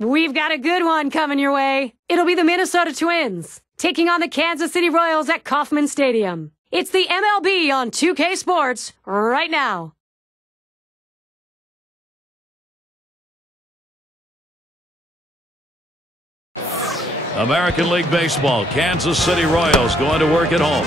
We've got a good one coming your way. It'll be the Minnesota Twins taking on the Kansas City Royals at Kauffman Stadium. It's the MLB on 2K Sports right now. American League Baseball, Kansas City Royals going to work at home.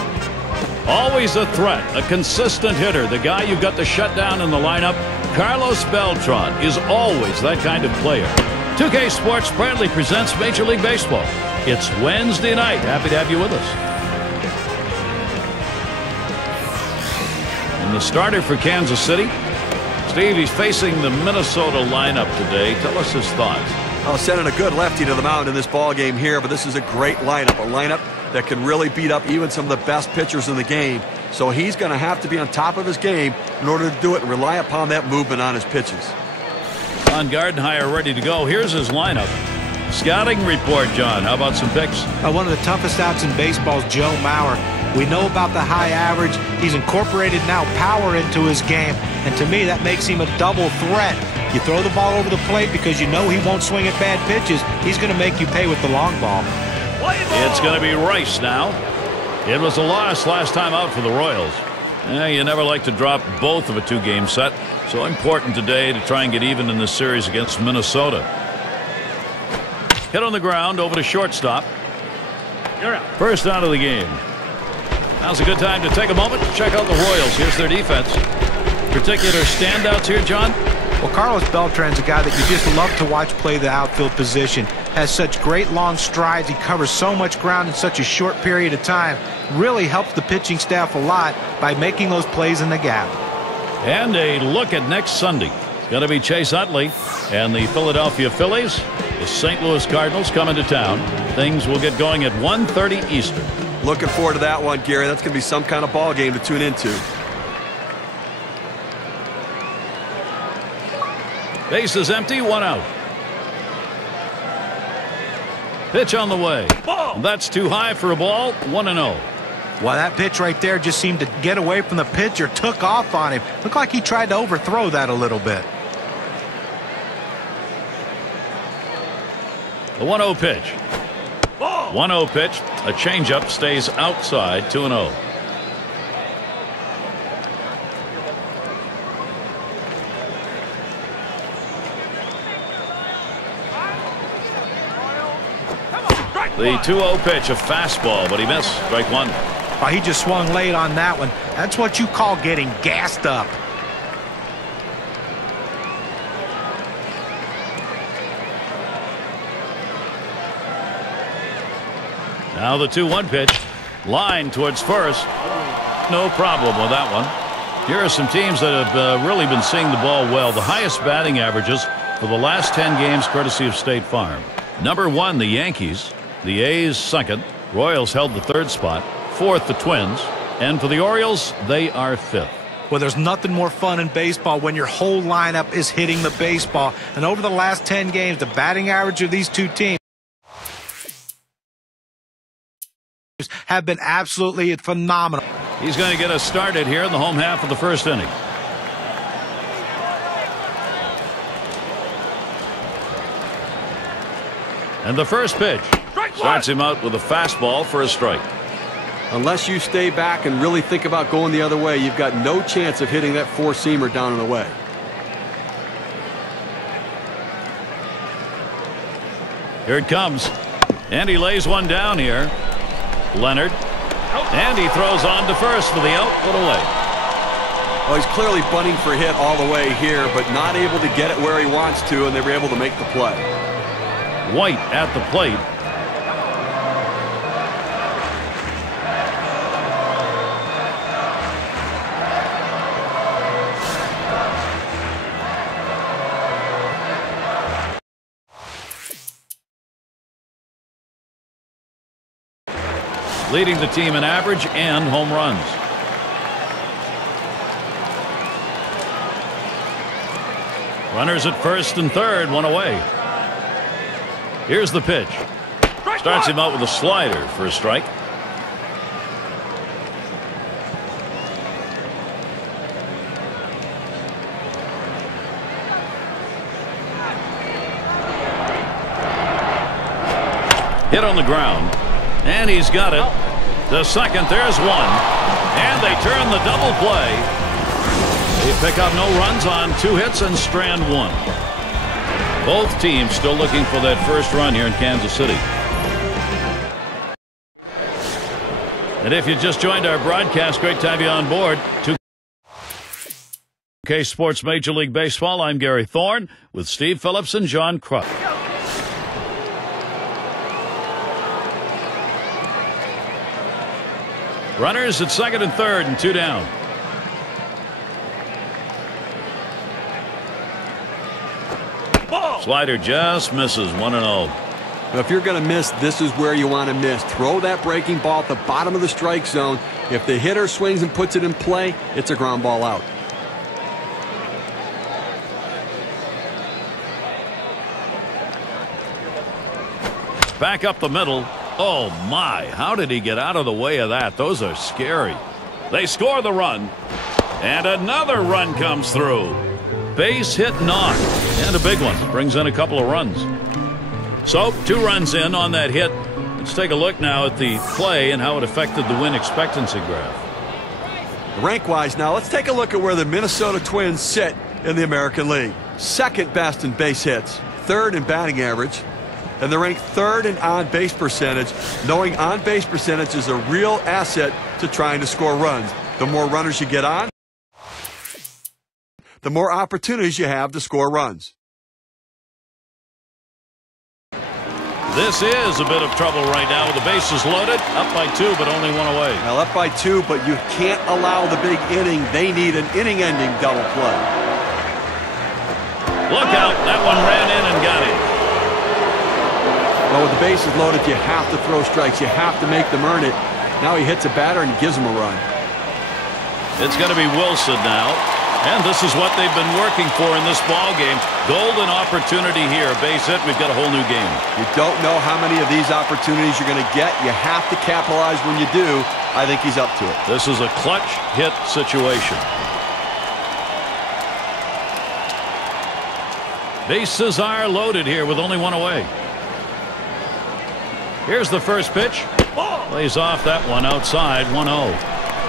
Always a threat, a consistent hitter. The guy you've got to shut down in the lineup, Carlos Beltran, is always that kind of player. 2K Sports proudly presents Major League Baseball. It's Wednesday night. Happy to have you with us. And the starter for Kansas City, Steve, he's facing the Minnesota lineup today. Tell us his thoughts. Well, sending a good lefty to the mound in this ball game here, but this is a great lineup, a lineup that can really beat up even some of the best pitchers in the game. So he's going to have to be on top of his game in order to do it and rely upon that movement on his pitches. On Gardenhire ready to go. Here's his lineup. Scouting report, John. How about some picks? One of the toughest outs in baseball is Joe Mauer. We know about the high average. He's incorporated now power into his game, and to me that makes him a double threat. You throw the ball over the plate because you know he won't swing at bad pitches. He's going to make you pay with the long ball. It's going to be Rice now. It was a loss last time out for the Royals. You never like to drop both of a two-game set. So important today to try and get even in this series against Minnesota. Hit on the ground over to shortstop. First out of the game. Now's a good time to take a moment to check out the Royals. Here's their defense. Particular standouts here, John? Well, Carlos Beltran's a guy that you just love to watch play the outfield position. Has such great long strides. He covers so much ground in such a short period of time. Really helps the pitching staff a lot by making those plays in the gap. And a look at next Sunday. It's going to be Chase Utley and the Philadelphia Phillies. The St. Louis Cardinals coming to town. Things will get going at 1:30 Eastern. Looking forward to that one, Gary. That's going to be some kind of ball game to tune into. Base is empty, one out. Pitch on the way. That's too high for a ball. 1-0. Well, that pitch right there just seemed to get away from the pitcher, took off on him. Looked like he tried to overthrow that a little bit. The 1-0 pitch. 1-0 pitch. A changeup stays outside. 2-0. The 2-0 pitch, a fastball, but he missed. Strike one. Oh, he just swung late on that one. That's what you call getting gassed up. Now the 2-1 pitch. Line towards first. No problem with that one. Here are some teams that have really been seeing the ball well. The highest batting averages for the last 10 games, courtesy of State Farm. Number 1, the Yankees. The A's second. Royals held the third spot. Fourth, the Twins. And for the Orioles, they are fifth. Well, there's nothing more fun in baseball when your whole lineup is hitting the baseball. And over the last 10 games, the batting average of these two teams have been absolutely phenomenal. He's going to get us started here in the home half of the first inning. And the first pitch starts him out with a fastball for a strike. Unless you stay back and really think about going the other way, you've got no chance of hitting that four-seamer down and away. Here it comes. And he lays one down here. Leonard. And he throws on to first for the out. Put away. Well, he's clearly bunting for a hit all the way here, but not able to get it where he wants to, and they were able to make the play. White at the plate. Leading the team in average and home runs. Runners at first and third, one away. Here's the pitch. Starts him out with a slider for a strike. Hit on the ground. And he's got it. To second, there's one. And they turn the double play. They pick up no runs on 2 hits and strand 1. Both teams still looking for that first run here in Kansas City. And if you just joined our broadcast, great to have you on board. 2K Sports Major League Baseball, I'm Gary Thorne with Steve Phillips and John Kruk. Runners at second and third and 2 down. Slider just misses 1-0. If you're going to miss, this is where you want to miss. Throw that breaking ball at the bottom of the strike zone. If the hitter swings and puts it in play, it's a ground ball out. Back up the middle. Oh my, how did he get out of the way of that? Those are scary. They score the run. And another run comes through. Base hit knock. And a big one. Brings in a couple of runs. So 2 runs in on that hit. Let's take a look now at the play and how it affected the win expectancy graph. Rank-wise now, let's take a look at where the Minnesota Twins sit in the American League. Second best in base hits, 3rd in batting average, and they're ranked 3rd in on-base percentage, knowing on-base percentage is a real asset to trying to score runs. The more runners you get on, the more opportunities you have to score runs. This is a bit of trouble right now with the bases loaded. Up by 2, but only 1 away. Now up by 2, but you can't allow the big inning. They need an inning-ending double play. Look out. That one ran in and got him. Well, with the bases loaded, you have to throw strikes. You have to make them earn it. Now he hits a batter and gives him a run. It's going to be Wilson now. And this is what they've been working for in this ball game. Golden opportunity here. Base hit. We've got a whole new game. You don't know how many of these opportunities you're going to get. You have to capitalize when you do. I think he's up to it. This is a clutch hit situation. Bases are loaded here with only 1 away. Here's the first pitch. Lays off that one outside. 1-0.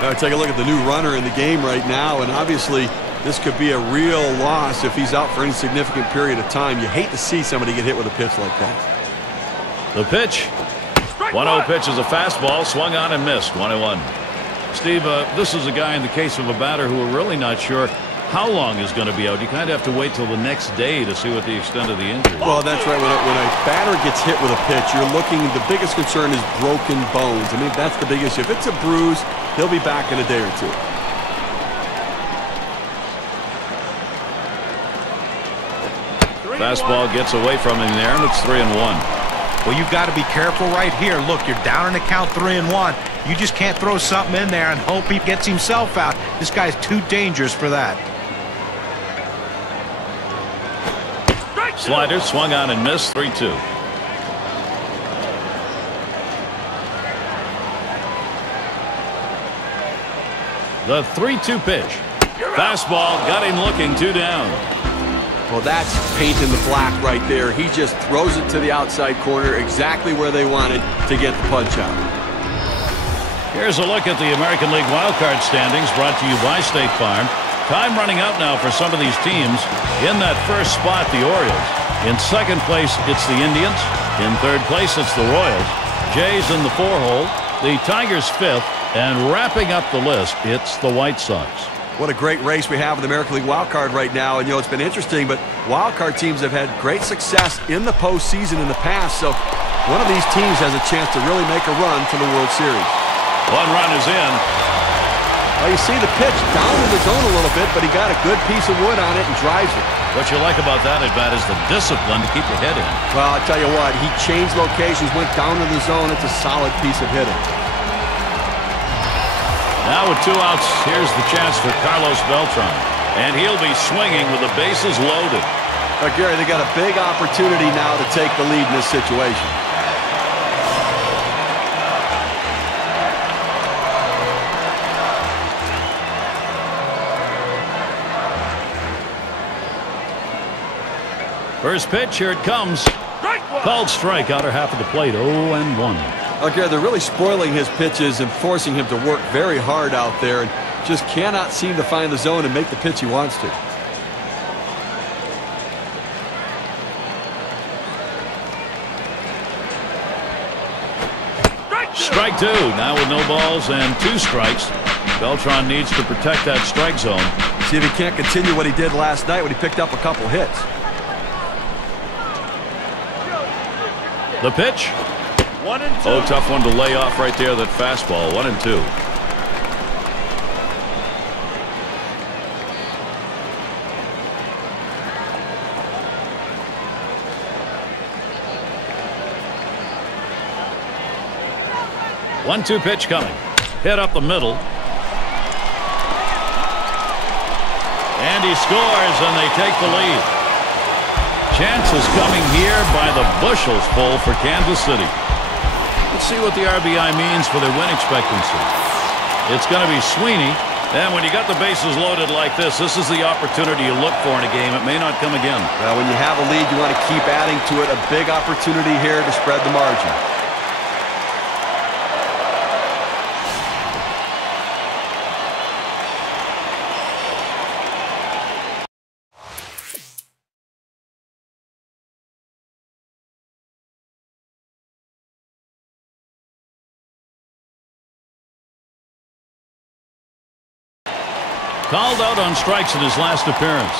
Now take a look at the new runner in the game right now, and obviously this could be a real loss if he's out for any significant period of time. You hate to see somebody get hit with a pitch like that. The pitch. 1-0 pitch is a fastball, swung on and missed. 1-1. Steve, this is a guy in the case of a batter who we're really not sure how long is going to be out. You kind of have to wait till the next day to see what the extent of the injury is. Well, that's right. When a batter gets hit with a pitch, you're looking, the biggest concern is broken bones. I mean, that's the big issue. If it's a bruise, he'll be back in a day or 2. Fastball gets away from him there, and it's 3-1. Well, you've got to be careful right here. Look, you're down in the count 3-1. You just can't throw something in there and hope he gets himself out. This guy's too dangerous for that. Slider swung on and missed. 3-2. The 3-2 pitch. Fastball got him looking. 2 down. Well, that's painting the black right there. He just throws it to the outside corner, exactly where they wanted to get the punch out. Here's a look at the American League wildcard standings brought to you by State Farm. Time running out now for some of these teams. In that first spot, the Orioles. In second place, it's the Indians. In third place, it's the Royals. Jays in the 4-hole. The Tigers 5th. And wrapping up the list, it's the White Sox. What a great race we have in the American League wild card right now. And, you know, it's been interesting, but wild card teams have had great success in the postseason in the past. So one of these teams has a chance to really make a run to the World Series. 1 run is in. Well, you see the pitch down in the zone a little bit, but he got a good piece of wood on it and drives it. What you like about that at bat is the discipline to keep your head in. Well, I tell you what, he changed locations, went down to the zone. It's a solid piece of hitting. Now with 2 outs, here's the chance for Carlos Beltran. And he'll be swinging with the bases loaded. Gary, they got a big opportunity now to take the lead in this situation. First pitch, here it comes. Called strike, outer half of the plate, 0-1. Okay, they're really spoiling his pitches and forcing him to work very hard out there and just cannot seem to find the zone and make the pitch he wants to. Strike two. Now with no balls and 2 strikes. Beltran needs to protect that strike zone. See if he can't continue what he did last night when he picked up a couple hits. The pitch. 1-2. Oh, tough one to lay off right there, that fastball. 1-2. One-two pitch coming. Hit up the middle. And he scores, and they take the lead. Chances coming here by the bushels full for Kansas City. Let's see what the RBI means for their win expectancy. It's going to be Sweeney. And when you got the bases loaded like this is the opportunity you look for in a game. It may not come again. Well, when you have a lead, you want to keep adding to it. A big opportunity here to spread the margin. Called out on strikes in his last appearance.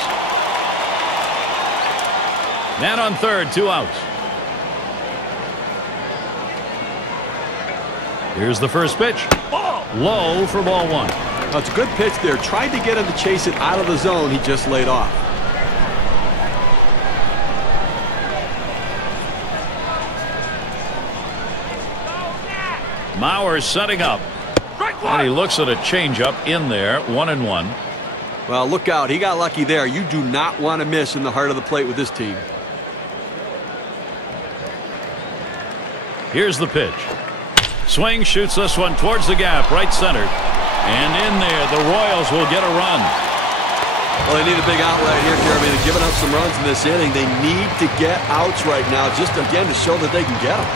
Man on third, 2 outs. Here's the first pitch. Low for ball 1. That's a good pitch there. Tried to get him to chase it out of the zone. He just laid off. Mauer's setting up. And he looks at a changeup in there. 1-1. Well, look out. He got lucky there. You do not want to miss in the heart of the plate with this team. Here's the pitch. Swing, shoots this one towards the gap, right center. And in there, the Royals will get a run. Well, they need a big out right here, Jeremy. They're giving up some runs in this inning. They need to get outs right now, just again to show that they can get them.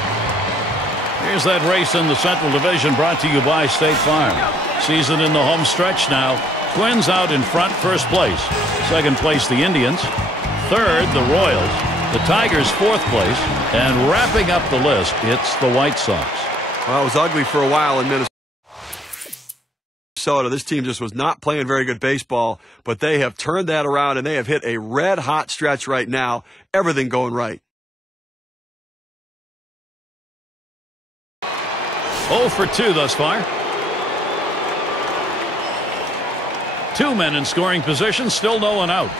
Here's that race in the Central Division brought to you by State Farm. Season in the home stretch now. Twins out in front, first place. Second place, the Indians. Third, the Royals. The Tigers, fourth place. And wrapping up the list, it's the White Sox. Well, it was ugly for a while in Minnesota. This team just was not playing very good baseball, but they have turned that around, and they have hit a red-hot stretch right now. Everything going right. 0 for 2 thus far. 2 men in scoring position, still no one out.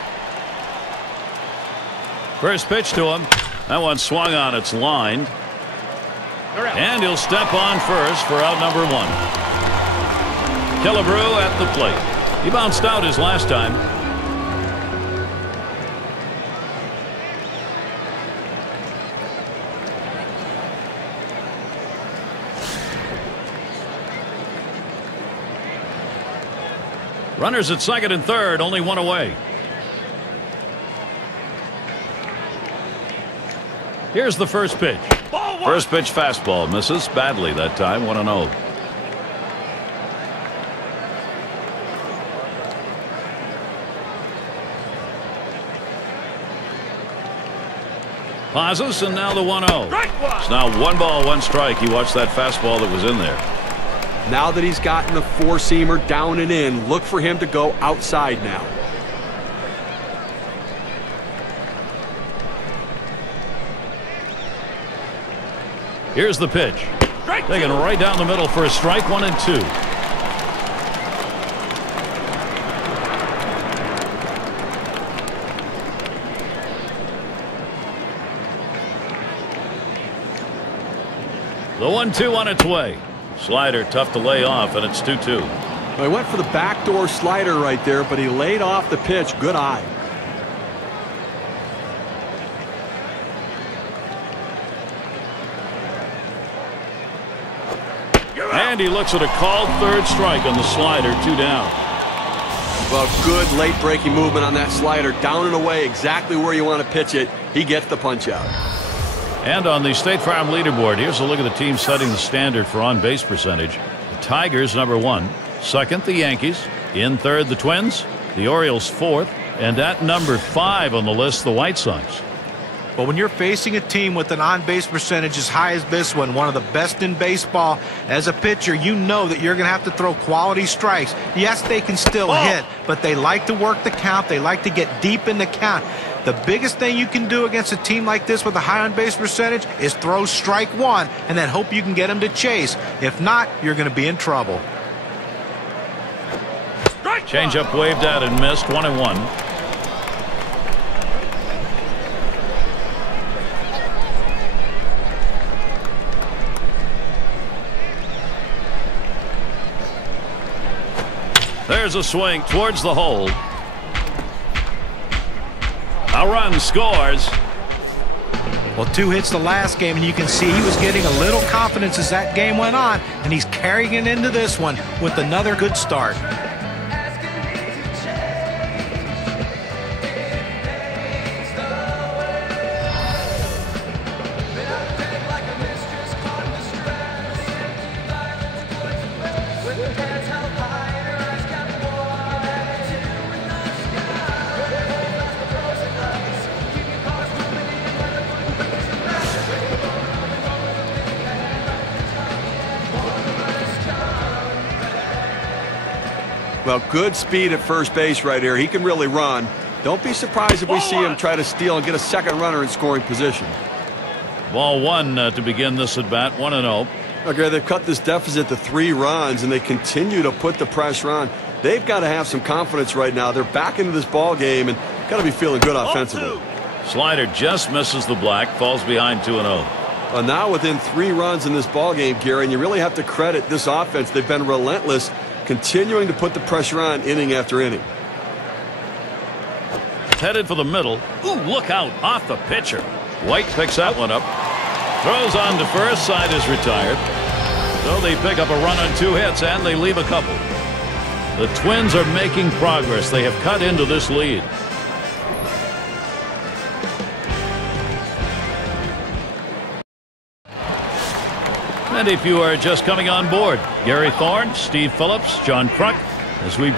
First pitch to him. That one swung on, it's lined. And he'll step on first for out number 1. Killebrew at the plate. He bounced out his last time. Runners at second and third, only 1 away. Here's the first pitch. First pitch fastball, misses badly that time, 1-0. Pauses, and now the 1-0. It's now 1 ball, 1 strike. You watch that fastball that was in there. Now that he's gotten the 4-seamer down and in, look for him to go outside now. Here's the pitch. Taken right down the middle for a strike, 1-2. The 1-2 on its way. Slider tough to lay off, and it's 2-2. Well, he went for the backdoor slider right there, but he laid off the pitch. Good eye. And he looks at a called third strike on the slider, 2 down. Well, good late breaking movement on that slider. Down and away, exactly where you want to pitch it. He gets the punch out. And on the State Farm leaderboard, here's a look at the team setting the standard for on-base percentage. The Tigers, #1. Second, the Yankees. In third, the Twins. The Orioles, 4th. And at #5 on the list, the White Sox. But when you're facing a team with an on-base percentage as high as this one of the best in baseball, as a pitcher, you know that you're going to have to throw quality strikes. Yes, they can still hit, but they like to work the count. They like to get deep in the count. The biggest thing you can do against a team like this with a high on-base percentage is throw strike one and then hope you can get them to chase. If not, you're going to be in trouble. Changeup waved at and missed, 1-1. There's a swing towards the hole. A run scores. Well, 2 hits the last game, and you can see he was getting a little confidence as that game went on, and he's carrying it into this one with another good start. Well, good speed at first base right here. He can really run. Don't be surprised if we see him try to steal and get a second runner in scoring position. Ball 1 to begin this at bat, 1-0. Okay, they've cut this deficit to 3 runs, and they continue to put the pressure on. They've got to have some confidence right now. They're back into this ball game and got to be feeling good offensively. Slider just misses the black, falls behind 2-0. Well, now within 3 runs in this ball game, Gary, and you really have to credit this offense. They've been relentless, continuing to put the pressure on inning after inning. Headed for the middle. Ooh, look out, off the pitcher. White picks that one up. Throws on to first, side is retired. So they pick up a run on 2 hits, and they leave a couple. The Twins are making progress. They have cut into this lead. And if you are just coming on board, Gary Thorne, Steve Phillips, John Kruk, as we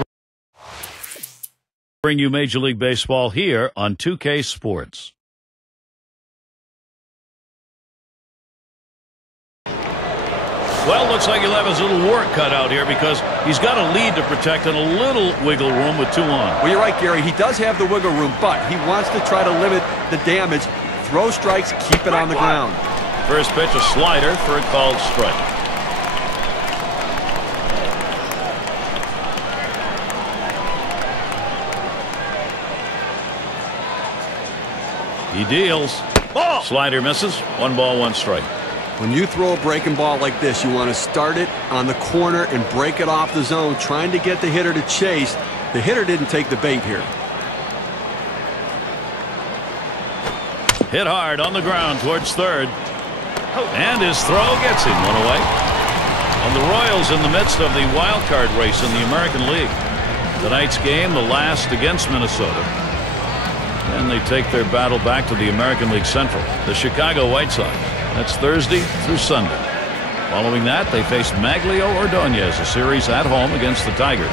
bring you Major League Baseball here on 2K Sports. Well, looks like he'll have his little work cut out here because he's got a lead to protect and a little wiggle room with 2 on. Well, you're right, Gary. He does have the wiggle room, but he wants to try to limit the damage. Throw strikes, keep it on the ground. First pitch, a slider for a called strike. He deals. Ball. Slider misses. 1 ball, 1 strike. When you throw a breaking ball like this, you want to start it on the corner and break it off the zone, trying to get the hitter to chase. The hitter didn't take the bait here. Hit hard on the ground towards third. And his throw gets him 1 away. And the Royals in the midst of the wild card race in the American League. Tonight's game, the last against Minnesota. And they take their battle back to the American League Central, the Chicago White Sox. That's Thursday through Sunday. Following that, they face Maglio Ordonez, a series at home against the Tigers.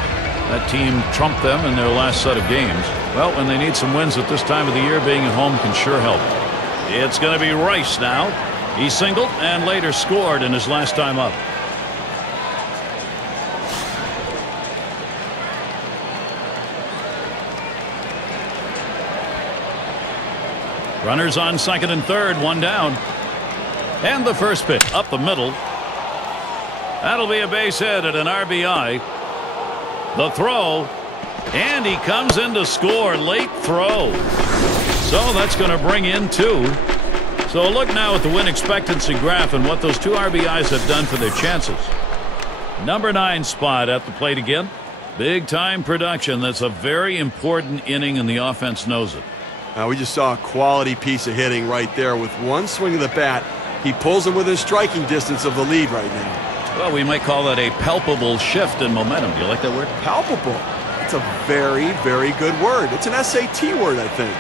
That team trumped them in their last set of games. Well, when they need some wins at this time of the year, being at home can sure help. It's going to be Rice now. He singled and later scored in his last time up. Runners on second and third, 1 down. And the first pitch up the middle. That'll be a base hit at an RBI. The throw. And he comes in to score. Late throw. So that's going to bring in 2. So look now at the win expectancy graph and what those 2 RBIs have done for their chances. Number 9 spot at the plate again. Big time production. That's a very important inning, and the offense knows it. We just saw a quality piece of hitting right there. With 1 swing of the bat, he pulls him within striking distance of the lead right now. Well, we might call that a palpable shift in momentum. Do you like that word? Palpable. It's a very, very good word. It's an SAT word, I think.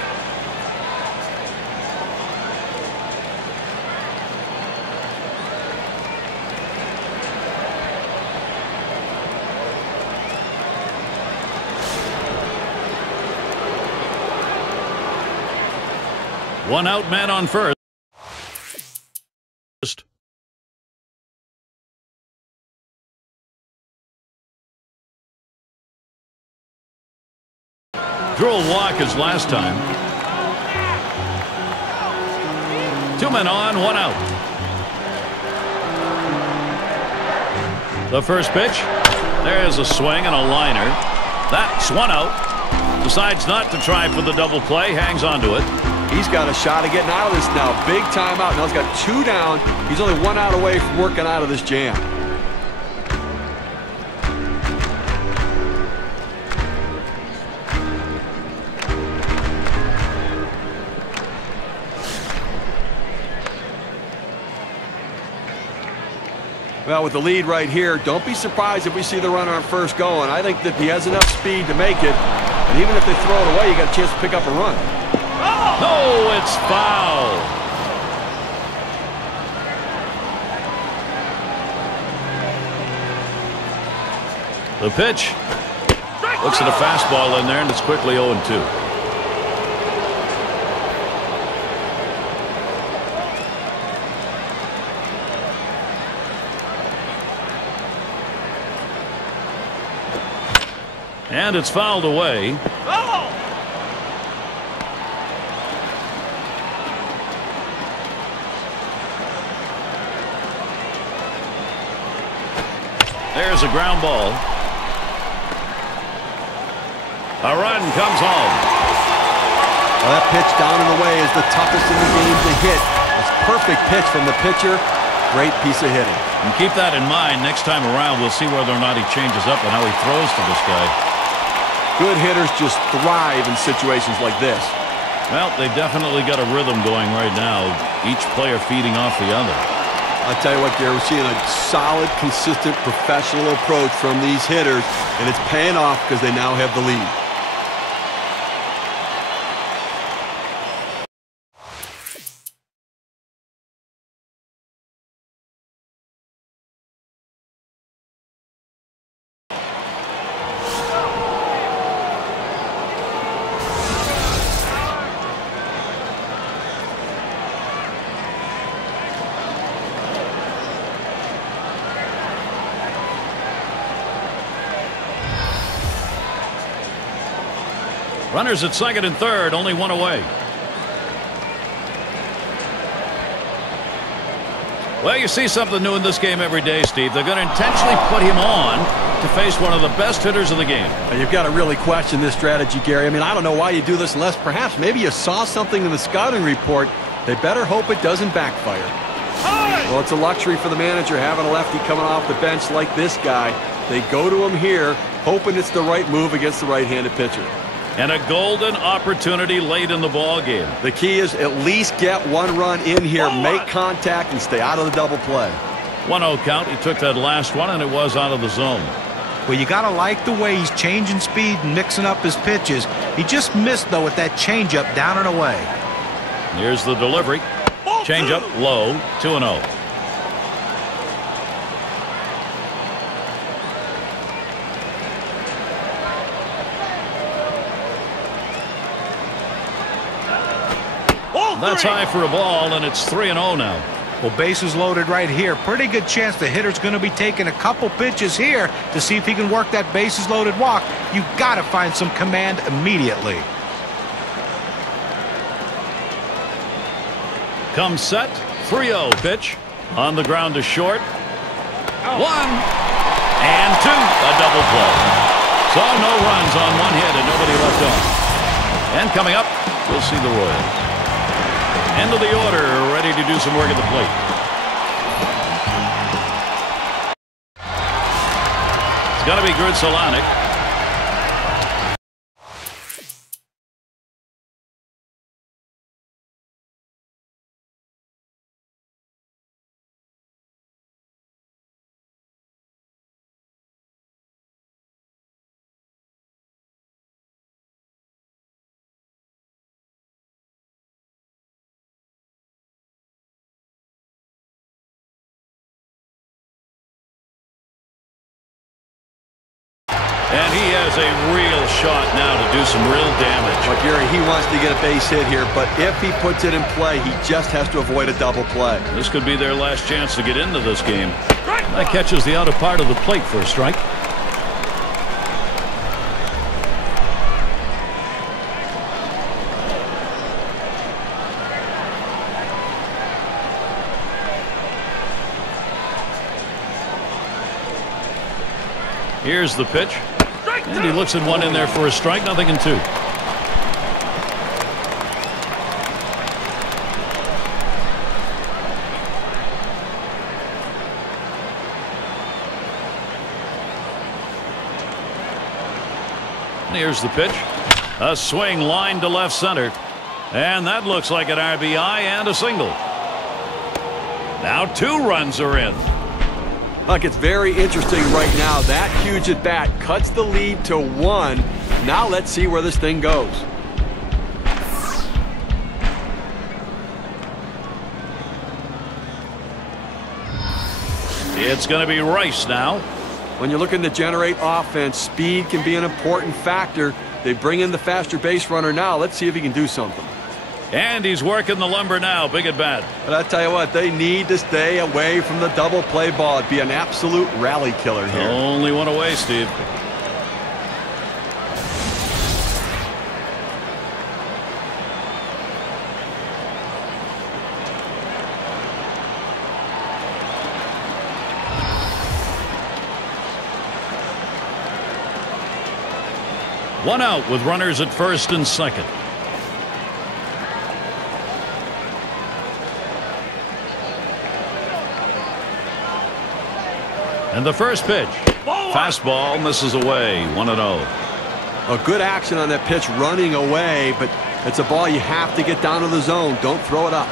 One out, man on first. Drew will walk his last time. 2 men on, 1 out. The first pitch. There's a swing and a liner. That's 1 out. Decides not to try for the double play. Hangs on to it. He's got a shot of getting out of this now. Big time out. Now he's got 2 down. He's only 1 out away from working out of this jam. Well, with the lead right here, don't be surprised if we see the runner on first going. I think that he has enough speed to make it. And even if they throw it away, you got a chance to pick up a run. No, it's foul. The pitch. Looks at a fastball in there, and it's quickly 0-2. And it's fouled away. There's a ground ball. A run comes home. Well, that pitch down and away is the toughest in the game to hit. That's a perfect pitch from the pitcher. Great piece of hitting. And keep that in mind. Next time around, we'll see whether or not he changes up and how he throws to this guy. Good hitters just thrive in situations like this. Well, they've definitely got a rhythm going right now. Each player feeding off the other. I'll tell you what, Gary, we're seeing a solid, consistent, professional approach from these hitters, and it's paying off because they now have the lead. Runners at second and third, only 1 away. Well, you see something new in this game every day, Steve. They're going to intentionally put him on to face one of the best hitters of the game. You've got to really question this strategy, Gary. I mean, I don't know why you do this unless perhaps maybe you saw something in the scouting report. They better hope it doesn't backfire. Well, it's a luxury for the manager having a lefty coming off the bench like this guy. They go to him here, hoping it's the right move against the right-handed pitcher. And a golden opportunity late in the ball game. The key is at least get 1 run in here, make contact, and stay out of the double play. 1-0 count. He took that last one, and it was out of the zone. Well, you got to like the way he's changing speed and mixing up his pitches. He just missed, though, with that changeup down and away. Here's the delivery. Changeup low, 2-0. That's high for a ball, and it's 3-0 now. Well, bases loaded right here. Pretty good chance the hitter's going to be taking a couple pitches here to see if he can work that bases loaded walk. You got to find some command immediately. Comes set, 3-0 pitch. On the ground to short. 1 and 2, a double play. So no runs on 1 hit and nobody left on. And coming up, we'll see the Royals. End of the order, ready to do some work at the plate. It's got to be Solanic. And he has a real best shot now to do some real damage. But Gary, he wants to get a base hit here, but if he puts it in play, he just has to avoid a double play. This could be their last chance to get into this game. That catches the outer part of the plate for a strike. Here's the pitch. And he looks at one in there for a strike. Nothing in two. Here's the pitch. A swing line to left center. And that looks like an RBI and a single. Now 2 runs are in. Look, it's very interesting right now. That huge at bat cuts the lead to 1. Now let's see where this thing goes. It's going to be Rice now. When you're looking to generate offense, speed can be an important factor. They bring in the faster base runner now. Let's see if he can do something. And he's working the lumber now. Big at bat. But I tell you what, they need to stay away from the double play ball. It'd be an absolute rally killer here. Only one away, Steve. One out with runners at first and second. And the first pitch. Fastball misses away. 1-0. A good action on that pitch, running away, but it's a ball you have to get down to the zone. Don't throw it up.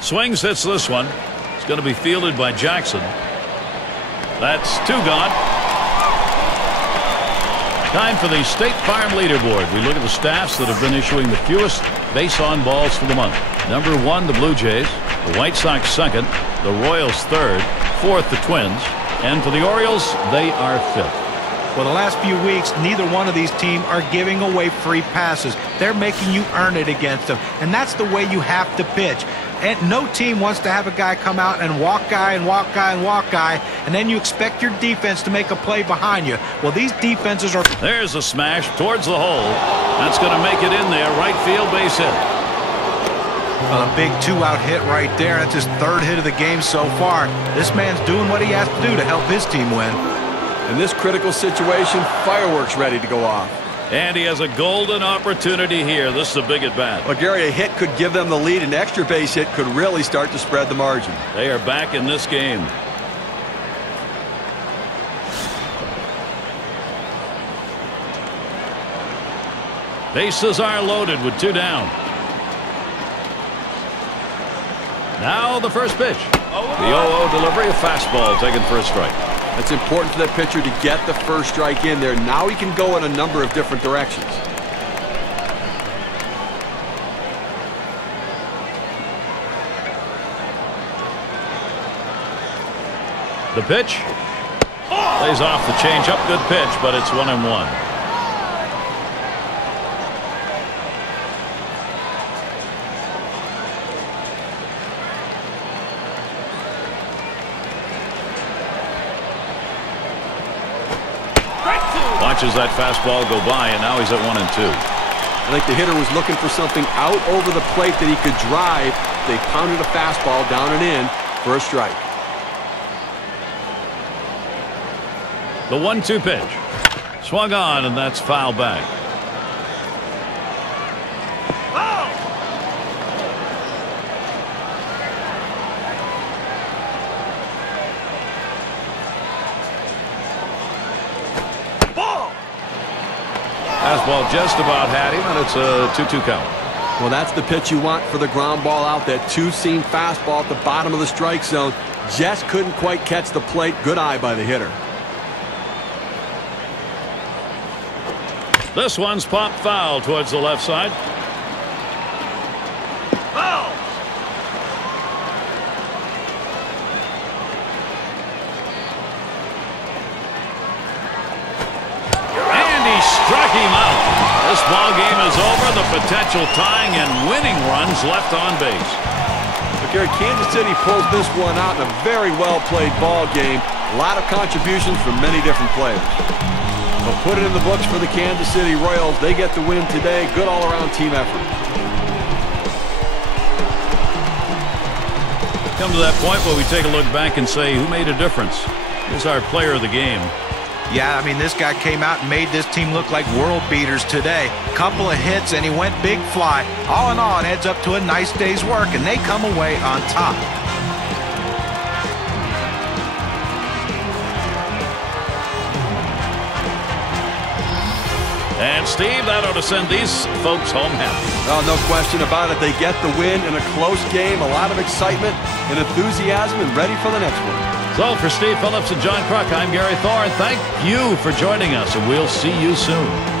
Swings, hits this one. It's going to be fielded by Jackson. That's 2 gone. Time for the State Farm leaderboard. We look at the staffs that have been issuing the fewest base on balls for the month. Number 1, the Blue Jays. The White Sox second. The Royals third. Fourth, the Twins. And for the Orioles, they are fifth. Well, the last few weeks, neither one of these teams are giving away free passes. They're making you earn it against them. And that's the way you have to pitch. And no team wants to have a guy come out and walk guy and walk guy and walk guy, and then you expect your defense to make a play behind you. Well, these defenses are... There's a smash towards the hole. That's going to make it in there. Right field base hit. Well, a big 2-out hit right there. That's his 3rd hit of the game so far. This man's doing what he has to do to help his team win. In this critical situation, fireworks ready to go off. And he has a golden opportunity here. This is a big at bat. Well, Gary, a hit could give them the lead. An extra base hit could really start to spread the margin. They are back in this game. Bases are loaded with 2 down. Now the first pitch. The 0-0 delivery, a fastball taken for a strike. It's important for that pitcher to get the first strike in there. Now he can go in a number of different directions. The pitch. Lays off the changeup. Good pitch, but it's 1-1. Watches that fastball go by, and now he's at 1-2. I think the hitter was looking for something out over the plate that he could drive. They pounded a fastball down and in for a strike. The 1-2 pitch. Swung on, and that's foul back. Fastball just about had him, and it's a 2-2 count. Well, that's the pitch you want for the ground ball out. That 2-seam fastball at the bottom of the strike zone. Just couldn't quite catch the plate. Good eye by the hitter. This one's popped foul towards the left side. struck him out. This ball game is over. The potential tying and winning runs left on base. But Gary, Kansas City pulls this one out in a very well-played ball game. A lot of contributions from many different players. But put it in the books for the Kansas City Royals. They get the win today. Good all-around team effort. Come to that point where we take a look back and say, who made a difference? Here's our player of the game. Yeah, I mean, this guy came out and made this team look like world beaters today. Couple of hits, and he went big fly. All in all, it adds up to a nice day's work, and they come away on top. And, Steve, that ought to send these folks home happy. Oh, no question about it. They get the win in a close game. A lot of excitement and enthusiasm, and ready for the next one. So, for Steve Phillips and John Kruk, I'm Gary Thorne. Thank you for joining us, and we'll see you soon.